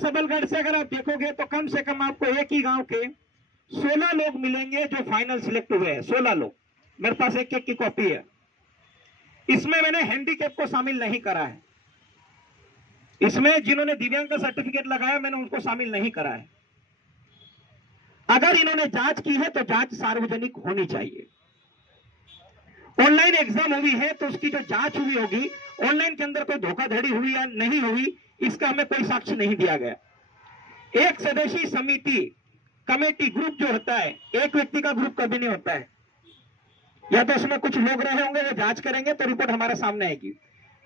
सबलगढ़ से अगर आप देखोगे तो कम से कम आपको एक ही गांव के 16 लोग मिलेंगे जो फाइनल सिलेक्ट हुए हैं। 16 लोग, मेरे पास एक एक की कॉपी है। इसमें मैंने हैंडीकैप को शामिल नहीं करा है। इसमें जिन्होंने दिव्यांग का सर्टिफिकेट लगाया मैंने उनको शामिल नहीं करा है। अगर इन्होंने जांच की है तो जांच सार्वजनिक होनी चाहिए। ऑनलाइन एग्जाम हुई है तो उसकी जो जांच हुई होगी, ऑनलाइन के अंदर कोई धोखाधड़ी हुई या नहीं हुई, इसका हमें कोई साक्ष्य नहीं दिया गया। एक सदस्यीय समिति कमेटी ग्रुप जो होता है, एक व्यक्ति का ग्रुप कभी नहीं होता है। या तो उसमें कुछ लोग रहे होंगे, वो जांच करेंगे तो रिपोर्ट हमारे सामने आएगी,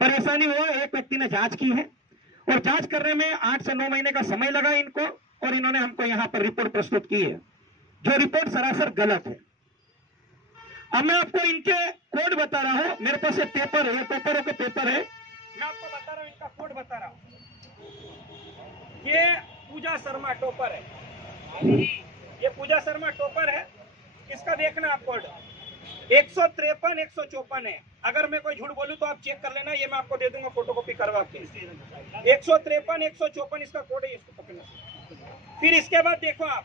पर ऐसा नहीं हुआ। एक व्यक्ति ने जांच की है और जांच करने में 8 से 9 महीने का समय लगा इनको, और इन्होंने हमको यहाँ पर रिपोर्ट प्रस्तुत की है, जो रिपोर्ट सरासर गलत है। अब मैं आपको इनके कोड बता रहा हूं। मेरे पास ये पेपर है, ये टॉपरों के पेपर है, मैं आपको बता रहा हूं, इनका कोड बता रहा हूं। ये पूजा शर्मा टॉपर है, ये पूजा शर्मा टॉपर है। इसका देखना आप कोड 153 154 है। अगर मैं कोई झूठ बोलूं तो आप चेक कर लेना, ये मैं आपको दे दूंगा फोटोकॉपी करवा के। 153 154 इसका कोड है, इसको पकड़ना। फिर इसके बाद देखो आप,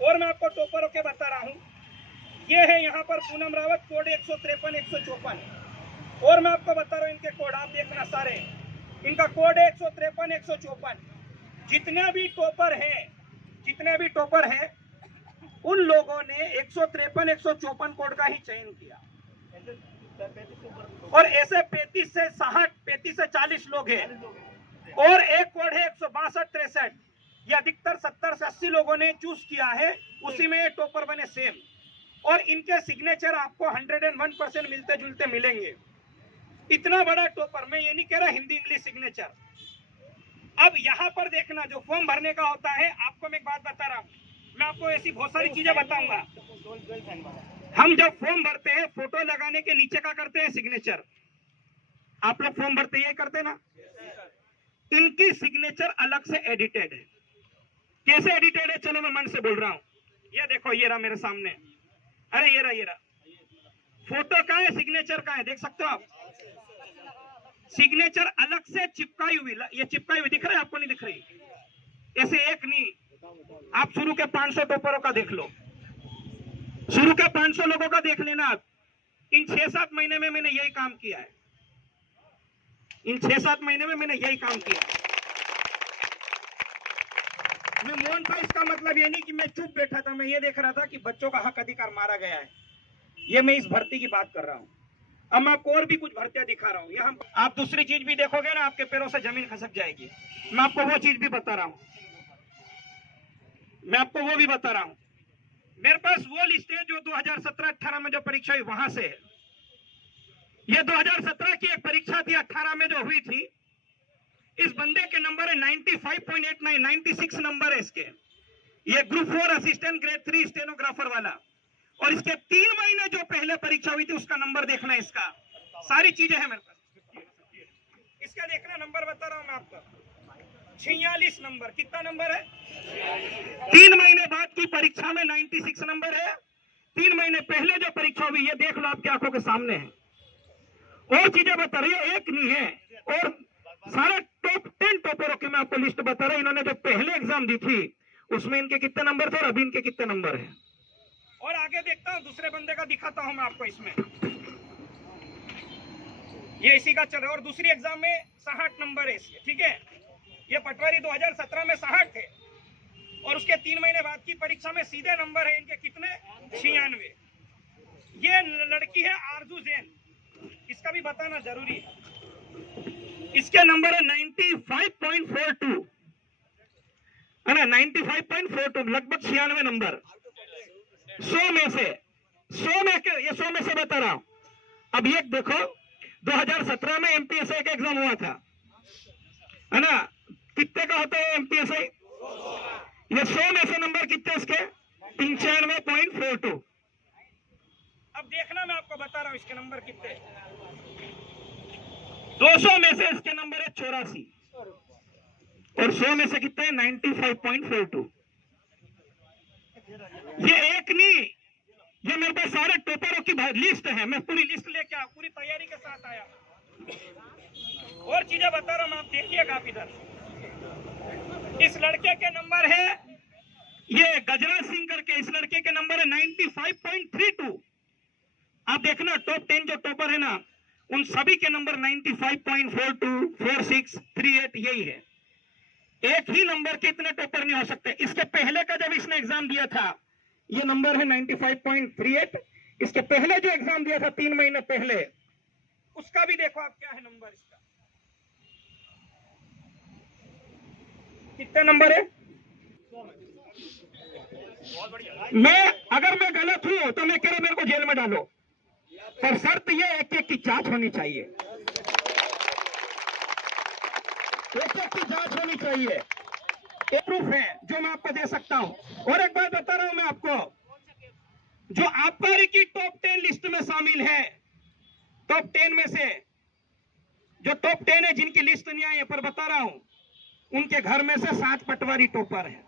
और मैं आपको टॉपरों के बता रहा हूं। ये है यहाँ पर पूनम रावत, कोड 153 154। और मैं आपको बता रहा हूँ इनके कोड, आप देखना सारे। इनका कोड है 153 154। जितने भी टॉपर हैं उन लोगों ने 153 154 कोड का ही चयन किया। और ऐसे 35 से 40 लोग हैं। और एक कोड है 162 63। ये अधिकतर 70 से 80 लोगों ने चूज किया है, उसी में ये टॉपर बने सेम। और इनके सिग्नेचर आपको 101% मिलते जुलते मिलेंगे। इतना बड़ा टॉपर, मैं ये नहीं कह रहा हिंदी इंग्लिश सिग्नेचर। अब यहाँ पर देखना, जो फॉर्म भरने का होता है, आपको मैं एक बात बता रहा हूँ, मैं आपको ऐसी बहुत सारी चीजें बताऊंगा। हम जब फॉर्म भरते हैं, फोटो लगाने के नीचे का करते हैं सिग्नेचर। आप लोग फॉर्म भरते ये करते ना। इनकी सिग्नेचर अलग से एडिटेड है। कैसे एडिटेड है, चलो मैं मन से बोल रहा हूँ। ये देखो, ये रहा मेरे सामने, अरे ये रहा फोटो का है, सिग्नेचर का है, देख सकते हो आप। सिग्नेचर अलग से चिपकाई हुई, ये चिपकाई हुई दिख रहा है आपको, नहीं दिख रही? ऐसे एक नहीं, आप शुरू के 500 टॉपरों का देख लो, शुरू के 500 लोगों का देख लेना आप। इन 6-7 महीने में मैंने यही काम किया है, इन 6-7 महीने में मैंने यही काम किया है। मैं मौन था, इसका मतलब ये नहीं कि मैं चुप बैठा था, मैं ये देख रहा था कि बच्चों का हक अधिकार मारा गया है। ये मैं इस भर्ती की बात कर रहा हूँ। अब मैं आपको और भी कुछ भर्तियां दिखा रहा हूँ। यहाँ आप दूसरी चीज भी देखोगे ना, आपके पैरों से जमीन खसक जाएगी। मैं आपको वो चीज भी बता रहा हूँ, मैं आपको वो भी बता रहा हूँ। मेरे पास वो लिस्ट है जो 2017-18 में जो परीक्षा हुई वहां से है। ये 2017 की एक परीक्षा थी, 18 में जो हुई थी। इस बंदे के नंबर है 95.89, 96 नंबर है इसके। ये ग्रुप 4 असिस्टेंट ग्रेड 3 स्टेनोग्राफर वाला। और इसके 3 महीने जो पहले परीक्षा हुई थी उसका नंबर देखना है। इसका सारी चीजें हैं मेरे पास, इसका देखना। नंबर बता रहा हूं मैं आपको, 46 नंबर। कितना नंबर है? 3 महीने बाद की परीक्षा में 96 नंबर है। 3 महीने पहले जो परीक्षा हुई, ये देख लो आपकी आंखों के सामने है। और चीजें बता रही है, एक नहीं है। और सारे टॉप 10 टॉपरों की मैं आपको लिस्ट बता रहा हूं। इन्होंने जो पहले एग्जाम दी थी उसमें इनके कितने नंबर थे और अभी इनके कितने नंबर है। और आगे देखता हूं, दूसरे बंदे का दिखाता हूं मैं आपको। इसमें ये इसी का चल रहा है। और दूसरी एग्जाम में 60 नंबर है इसके, ठीक है। ये पटवारी 2017 में 60 थे। और उसके 3 महीने बाद की परीक्षा में सीधे नंबर है इनके कितने? 96। ये लड़की है आरजू जैन, इसका भी बताना जरूरी है। इसके नंबर है 95.42 है ना, 95.42, लगभग 96 नंबर। 100 में से ये 100 में से बता रहा हूं। अब ये देखो, 2017 में एमपीएसआई का एग्जाम हुआ था, है ना। कितने का होता है एमपीएसआई? ये 100 में से नंबर कितने इसके? 95.42। अब देखना, मैं आपको बता रहा हूं इसके नंबर कितने। 200 में से इसके नंबर है 84 और 100 में से कितने? 95.42। ये एक नहीं, ये मेरे पास सारे टॉपरों की लिस्ट है। मैं पूरी लिस्ट लेके आया, पूरी तैयारी के साथ आया। और चीजें बता रहा हूं मैं, आप देखिएगा आप इधर। इस लड़के के नंबर है, ये गजराज सिंह करके इस लड़के के नंबर है 95.32। आप देखना टॉप 10 जो टॉपर है ना, उन सभी के नंबर 95.42, 46, 38 यही है। एक ही नंबर के इतने टॉपर नहीं हो सकते। इसके पहले का जब इसने एग्जाम दिया था, ये नंबर है 95.38। इसके पहले जो एग्जाम दिया था 3 महीने पहले, उसका भी देखो आप क्या है नंबर इसका, कितना नंबर है। अगर मैं गलत हूं तो मैं कह रहा मेरे को जेल में डालो, पर शर्त यह है कि एक की जांच होनी चाहिए, एक की जांच होनी चाहिए। एक प्रूफ है जो मैं आपको दे सकता हूं। और एक बात बता रहा हूं मैं आपको, जो आबकारी की टॉप 10 लिस्ट में शामिल है, टॉप 10 में से जो टॉप 10 है जिनकी लिस्ट नहीं आई है, पर बता रहा हूं, उनके घर में से 7 पटवारी टॉपर है।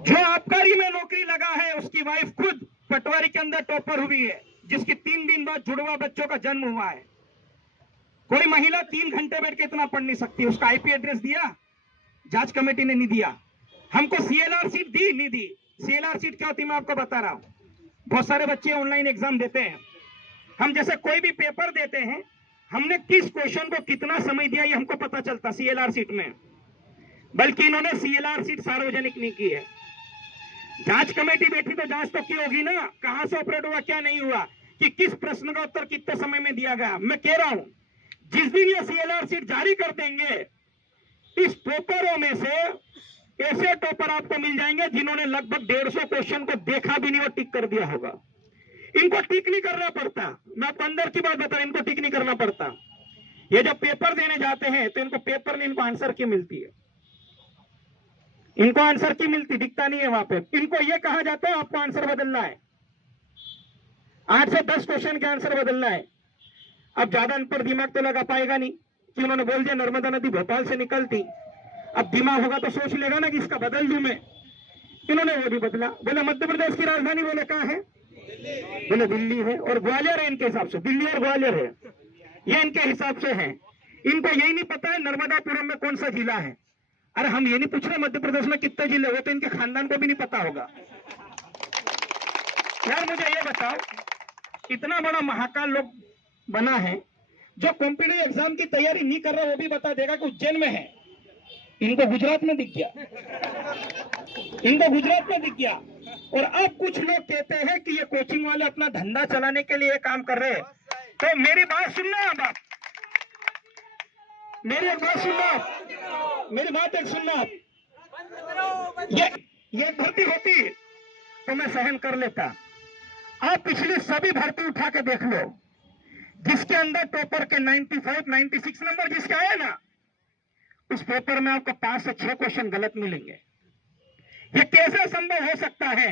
जो आबकारी में नौकरी लगा है उसकी वाइफ खुद पटवारी के अंदर टॉपर हुई है, जिसकी 3 दिन बाद जुड़वा बच्चों का जन्म हुआ है। कोई महिला 3 घंटे बैठ के इतना पढ़ नहीं सकती। उसका आईपी एड्रेस दिया, जांच कमेटी ने नहीं दिया। हमको सीएलआर सीट दी, नहीं दी। सीएलआर सीट क्या होती है मैं आपको बता रहा हूं। बहुत सारे बच्चे ऑनलाइन एग्जाम देते हैं, हम जैसे कोई भी पेपर देते हैं, हमने किस क्वेश्चन को कितना समय दिया ये हमको पता चलता सीएलआर सीट में। बल्कि इन्होंने सीएलआर सीट सार्वजनिक नहीं की है। जांच कमेटी बैठी तो जांच तो की होगी ना, कहां से ऑपरेट हुआ क्या नहीं हुआ, कि किस प्रश्न का उत्तर कितने समय में दिया गया। मैं कह रहा हूं जिस दिन ये सीएलआर सीट जारी कर देंगे, इस टॉपरों में से ऐसे टॉपर आपको मिल जाएंगे जिन्होंने लगभग 150 क्वेश्चन को देखा भी नहीं और टिक कर दिया होगा। इनको टिक नहीं करना पड़ता, मैं आपको अंदर की बात बता रहा हूं, इनको टिक नहीं करना पड़ता। ये जब पेपर देने जाते हैं तो इनको पेपर में इनको आंसर की मिलती है, इनको आंसर की मिलती दिखता नहीं है वहां पे। इनको ये कहा जाता है आपको आंसर बदलना है, 8 से 10 क्वेश्चन के आंसर बदलना है। अब ज्यादा अनपढ़ दिमाग तो लगा पाएगा नहीं कि उन्होंने बोल दिया नर्मदा नदी भोपाल से निकलती। अब दिमाग होगा तो सोच लेगा ना कि इसका बदल दूं मैं। इन्होंने वो भी बदला, बोले मध्य प्रदेश की राजधानी, बोले कहां है, बोले दिल्ली है, और ग्वालियर है इनके हिसाब से, दिल्ली और ग्वालियर है, ये इनके हिसाब से है। इनको यही नहीं पता है नर्मदापुरम में कौन सा जिला है। अरे हम ये नहीं पूछ रहे मध्य प्रदेश में कितने जिले, वो तो इनके खानदान को भी नहीं पता होगा। यार मुझे ये बताओ, इतना बड़ा महाकाल लोग बना है, जो कॉम्पिटिटिव एग्जाम की तैयारी नहीं कर रहा वो भी बता देगा कि उज्जैन में है। इनको गुजरात में दिख गया, इनको गुजरात में दिख गया। और अब कुछ लोग कहते हैं कि ये कोचिंग वाले अपना धंधा चलाने के लिए काम कर रहे हैं। तो मेरी बात सुनना, आप मेरी एक बात सुनना, मेरी बात एक सुनना। ये भर्ती होती तो मैं सहन कर लेता। आप पिछली सभी भर्ती उठा के देख लो, जिसके अंदर टॉपर के 95, 96 नंबर जिसके आए ना, उस पेपर में आपको 5 से 6 क्वेश्चन गलत मिलेंगे। ये कैसे संभव हो सकता है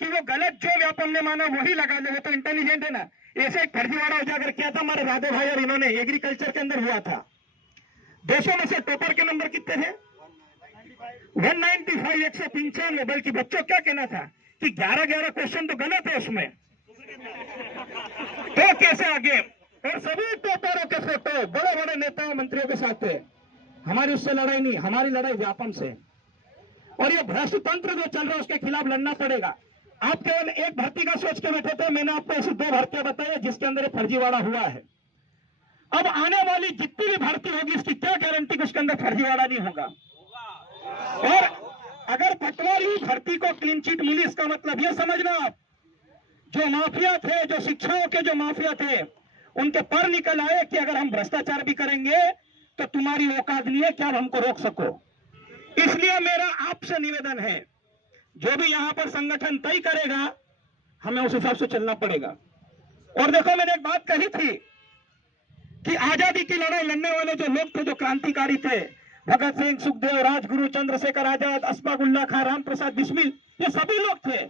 कि वो गलत जो व्यापन ने माना वही लगा ले, वो तो इंटेलिजेंट है ना। ऐसे एक फर्जीवाड़ा उजागर किया था हमारे राधे भाई और इन्होंने, एग्रीकल्चर के अंदर हुआ था। 200 में से टॉपर के नंबर कितने थे, 195, 195। बल्कि बच्चों क्या कहना था कि 11 क्वेश्चन तो गलत है उसमें, तो कैसे आगे। और सभी टॉपरों के फोटो बड़े बड़े नेताओं मंत्रियों के साथ थे। हमारी उससे लड़ाई नहीं, हमारी लड़ाई व्यापम से। और ये भ्रष्ट तंत्र जो चल रहा है उसके खिलाफ लड़ना पड़ेगा। आप केवल एक भर्ती का सोच के बैठे थे, मैंने आपको ऐसी 2 भर्तियां बताई जिसके अंदर फर्जीवाड़ा हुआ है। अब आने वाली जितनी भी भर्ती होगी इसकी क्या गारंटी कि उसके अंदर फर्जीवाड़ा नहीं होगा। और अगर पटवारी भर्ती को क्लीन चिट मिली, इसका मतलब यह समझना आप, जो माफिया थे, जो शिक्षाओं के जो माफिया थे, उनके पर निकल आए कि अगर हम भ्रष्टाचार भी करेंगे तो तुम्हारी औकात नहीं है कि आप हमको रोक सको। इसलिए मेरा आपसे निवेदन है, जो भी यहां पर संगठन तय करेगा हमें उस हिसाब से चलना पड़ेगा। और देखो मैंने एक बात कही थी कि आजादी की लड़ाई लड़ने वाले जो लोग थे, जो क्रांतिकारी थे, भगत सिंह, सुखदेव, राजगुरु, चंद्रशेखर आजाद, अशफाक उल्लाह खां, राम प्रसाद बिस्मिल, ये सभी लोग थे,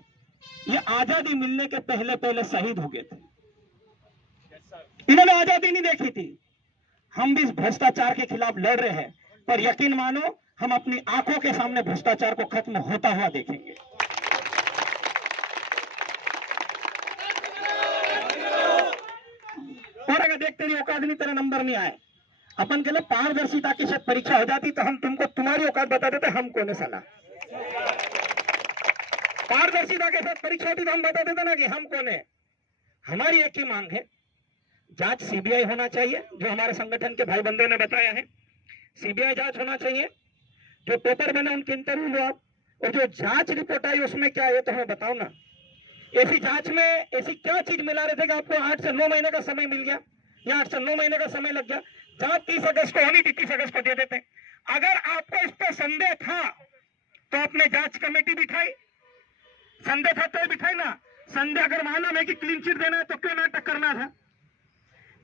ये आजादी मिलने के पहले पहले शहीद हो गए थे। इन्होंने आजादी नहीं देखी थी। हम भी इस भ्रष्टाचार के खिलाफ लड़ रहे हैं, पर यकीन मानो हम अपनी आंखों के सामने भ्रष्टाचार को खत्म होता हुआ देखेंगे। और अगर देखते नहीं औकात नहीं, तेरा नंबर नहीं आए, अपन के लिए पारदर्शिता की शायद परीक्षा हो जाती तो हम तुमको तुम्हारी औकात बता देते हम कौन है साला। पारदर्शिता के साथ परीक्षा होती तो हम बता देते ना कि हम कौन है। हमारी एक ही मांग है, जांच सीबीआई होना चाहिए, जो हमारे संगठन के भाई बंधुओं ने बताया है। सीबीआई जांच होना चाहिए, जो पेपर बने उनके इंटरव्यू लो आप, और जो जांच रिपोर्ट आई उसमें क्या है तो हमें बताओ ना। ऐसी जांच में ऐसी क्या चीज मिला रहे थे कि आपको 8 से 9 महीने का समय मिल गया, या 8 से 9 महीने का समय लग गया। जांच 30 अगस्त को होनी थी, 30 अगस्त को दे देते। अगर आपको इस पर संदेह था तो आपने जांच कमेटी बिठाई, संदेह था तो बिठाई ना। संदेह अगर मालूम है कि क्लीन चिट देना है तो क्यों नाटक करना था।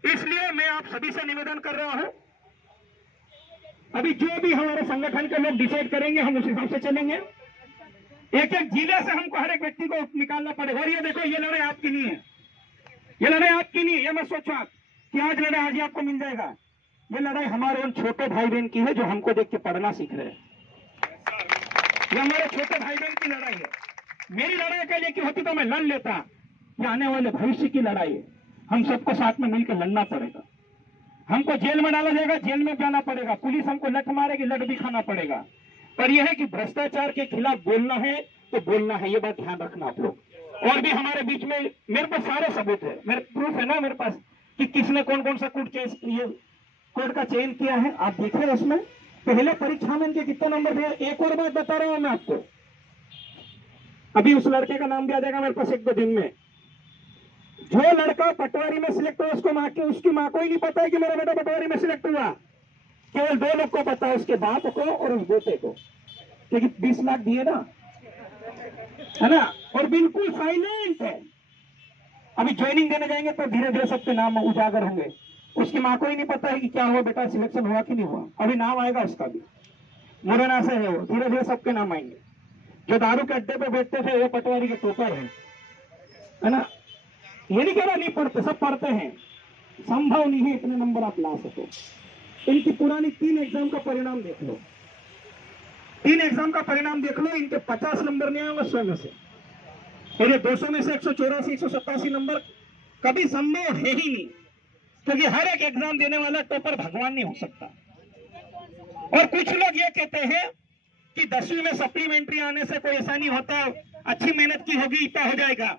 इसलिए मैं आप सभी से निवेदन कर रहा हूं, अभी जो भी हमारे संगठन के लोग डिसाइड करेंगे हम उस हिसाब से चलेंगे। एक एक जिले से हमको हर एक व्यक्ति को निकालना पड़ेगा। और ये देखो, ये लड़ाई आपकी नहीं है, ये लड़ाई आपकी नहीं है। ये मत सोचो आप कि आज लड़ाई आज ही आपको मिल जाएगा। ये लड़ाई हमारे उन छोटे भाई बहन की है जो हमको देख के पढ़ना सीख रहे हैं। ये हमारे छोटे भाई बहन की लड़ाई है। मेरी लड़ाई के लिए की होती तो मैं लड़ लेता। ये आने वाले भविष्य की लड़ाई है, हम सबको साथ में मिलकर लड़ना पड़ेगा। हमको जेल में डाला जाएगा, जेल में जाना पड़ेगा, पुलिस हमको लठ मारेगी, लठ भी खाना पड़ेगा। पर यह है कि भ्रष्टाचार के खिलाफ बोलना है तो बोलना है, ये बात ध्यान रखना आप लोग। और भी हमारे बीच में मेरे पास सारे सबूत है, मेरे प्रूफ है ना मेरे पास कि किसने कौन कौन सा कोर्ट का चयन किया है। आप देखें उसमें पहले परीक्षा में इनके कितने नंबर थे। एक और बात बता रहा हूं मैं आपको, अभी उस लड़के का नाम भी आ जाएगा मेरे पास 1-2 दिन में। जो लड़का पटवारी में सिलेक्ट हुआ उसकी माँ को ही नहीं पता है कि मेरा बेटा पटवारी में सिलेक्ट हुआ। केवल 2 लोग को पता है, उसके बाप को और उस बेटे को, क्योंकि 20 लाख दिए ना, है ना। और बिल्कुल साइलेंट है। अभी ज्वाइनिंग देने जाएंगे तो धीरे धीरे सबके नाम उजागर होंगे। उसकी माँ को ही नहीं पता है कि क्या हुआ, बेटा सिलेक्शन हुआ कि नहीं हुआ। अभी नाम आएगा उसका भी, मुरैना से है वो, धीरे धीरे सबके नाम आएंगे। जो दारू के अड्डे पे बैठते थे वो पटवारी के टोपर है ना। ये नहीं कहना नहीं पढ़ते, सब पढ़ते हैं। संभव नहीं है इतने नंबर आप ला सको। इनकी पुरानी 3 एग्जाम का परिणाम देख लो, 3 एग्जाम का परिणाम देख लो, इनके 50 नंबर नहीं आएंगे 100 में से। और ये 200 में से 184, 187 नंबर कभी संभव है ही नहीं, क्योंकि हर एक एग्जाम देने वाला टॉपर भगवान नहीं हो सकता। और कुछ लोग ये कहते हैं कि 10वीं में सप्लीमेंट्री आने से कोई ऐसा नहीं होता, अच्छी मेहनत की होगी इतना हो जाएगा।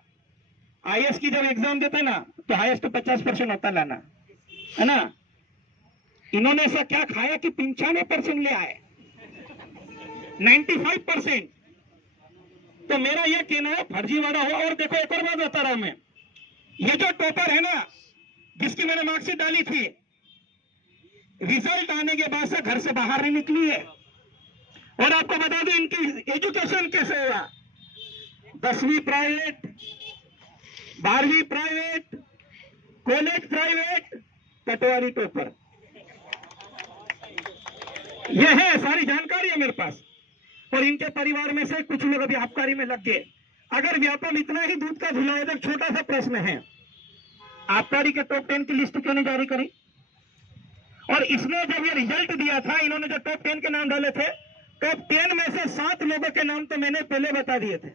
आईएएस की जब एग्जाम देते ना तो हाईएस्ट 50% होता लाना, है ना। इन्होंने ऐसा क्या खाया कि 95% ले आए, 95%। तो मेरा यह कहना है फर्जीवाड़ा हुआ। और देखो एक और बात बता रहा हूं मैं, ये जो टॉपर है ना जिसकी मैंने मार्कशीट डाली थी, रिजल्ट आने के बाद से घर से बाहर नहीं निकली है। और आपको बता दूं इनकी एजुकेशन कैसे हुआ, 10वीं प्राइवेट, 12वीं प्राइवेट, कॉलेज प्राइवेट, पटवारी टॉपर। यह है सारी जानकारी है मेरे पास। और इनके परिवार में से कुछ लोग अभी आबकारी में लग गए। अगर व्यापम इतना ही दूध का धुला है तो छोटा सा प्रश्न है, आबकारी के टॉप 10 की लिस्ट क्यों नहीं जारी करी। और इसने जब ये रिजल्ट दिया था, इन्होंने जो टॉप 10 के नाम डाले थे, टॉप 10 में से 7 लोगों के नाम तो मैंने पहले बता दिए थे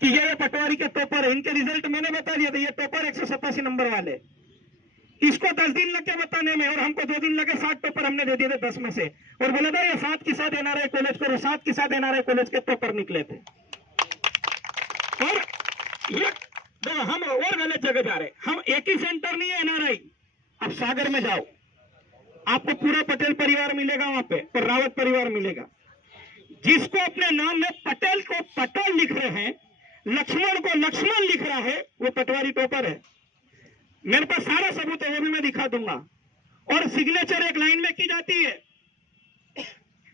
कि ये पटवारी के टॉपर है। इनके रिजल्ट मैंने बता दिया था, ये टॉपर 187 नंबर वाले। इसको 10 दिन लगे बताने में, और हमको 2 दिन लगे। 7 टॉपर हमने दे दिए थे 10 में से, और बोला था ये 7 के साथ एनआरआई कॉलेज करो, 7 के साथ एनआरआई कॉलेज के टॉपर निकले थे। और ये हम और गलत जगह जा रहे। हम एक ही सेंटर नहीं है एनआरआई। अब सागर में जाओ, आपको पूरा पटेल परिवार मिलेगा वहां पे, और रावत परिवार मिलेगा। जिसको अपने नाम में पटेल को पटेल लिख रहे हैं, लक्ष्मण को लक्ष्मण लिख रहा है, वो पटवारी टॉपर है। मेरे पास सारा सबूत है, वो भी मैं दिखा दूंगा। और सिग्नेचर एक लाइन में की जाती है,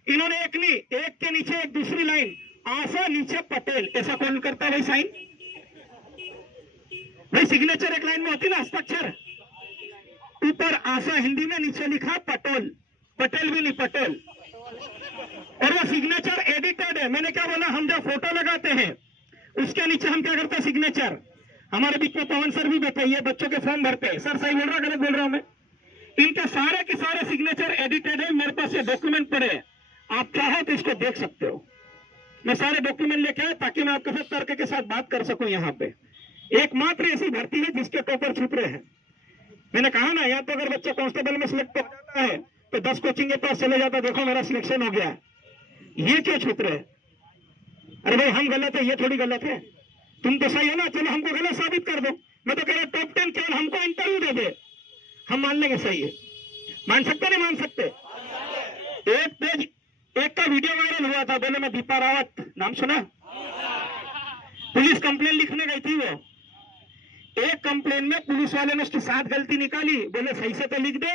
इन्होंने एक नहीं, एक के नीचे एक दूसरी लाइन, आशा नीचे पटेल, ऐसा कौन करता है भाई साइन। भाई सिग्नेचर एक लाइन में होती ना, हस्ताक्षर, ऊपर आशा हिंदी में, नीचे लिखा पटेल, पटेल भी नहीं पटेल। और वो सिग्नेचर एडिटेड है। मैंने क्या बोला, हम जब फोटो लगाते हैं उसके नीचे हम क्या करते हैं, सिग्नेचर। हमारे बीच में पवन सर भी बैठे, ये बच्चों के फॉर्म भरते हैं। सर सही बोल रहा, गलत बोल रहा हूं मैं। इनके सारे के सारे सिग्नेचर एडिटेड है। मेरे पास ये डॉक्यूमेंट पड़े हैं, आप चाहो तो इसको देख सकते हो। मैं सारे डॉक्यूमेंट लेके आया ताकि मैं आपके साथ तर्क के साथ बात कर सकूं। यहाँ पे एकमात्र ऐसी भर्ती है जिसके टॉपर छुप रहे हैं। मैंने कहा ना, या तो अगर बच्चा कांस्टेबल में सिलेक्ट हो जाता है तो 10 कोचिंग के पास चले जाता, देखो मेरा सिलेक्शन हो गया। ये क्यों छूट रहे? अरे भाई हम गलत है, ये थोड़ी गलत है। तुम तो सही हो ना, चलो हमको गलत साबित कर दो। मैं तो कह रहा टॉप 10 केवल हमको इंटरव्यू दे दे, हम मान लेंगे सही है। मान सकते नहीं मान सकते? एक का वीडियो वायरल हुआ था, बोले मैं दीपा रावत, नाम सुना? पुलिस कंप्लेन लिखने गई थी वो, एक कंप्लेन में पुलिस वाले ने उसकी 7 गलती निकाली, बोले सही से तो लिख दे,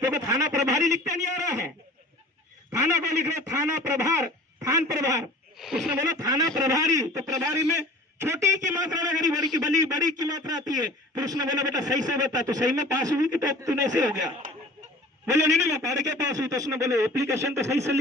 क्योंकि थाना प्रभारी लिखता नहीं आ रहा है, थाना को लिख रहे थाना प्रभार, थान प्रभार। उसने बोला थाना प्रभारी, तो प्रभारी में छोटी की मात्रा में बड़ी की बड़ी की मात्रा आती है। फिर उसने बोला बेटा सही से बता, तो सही में पास हुई कि तो तूने ऐसे हो गया? बोले नहीं मैं पढ़ के पास हुई। तो उसने बोले एप्लीकेशन तो सही से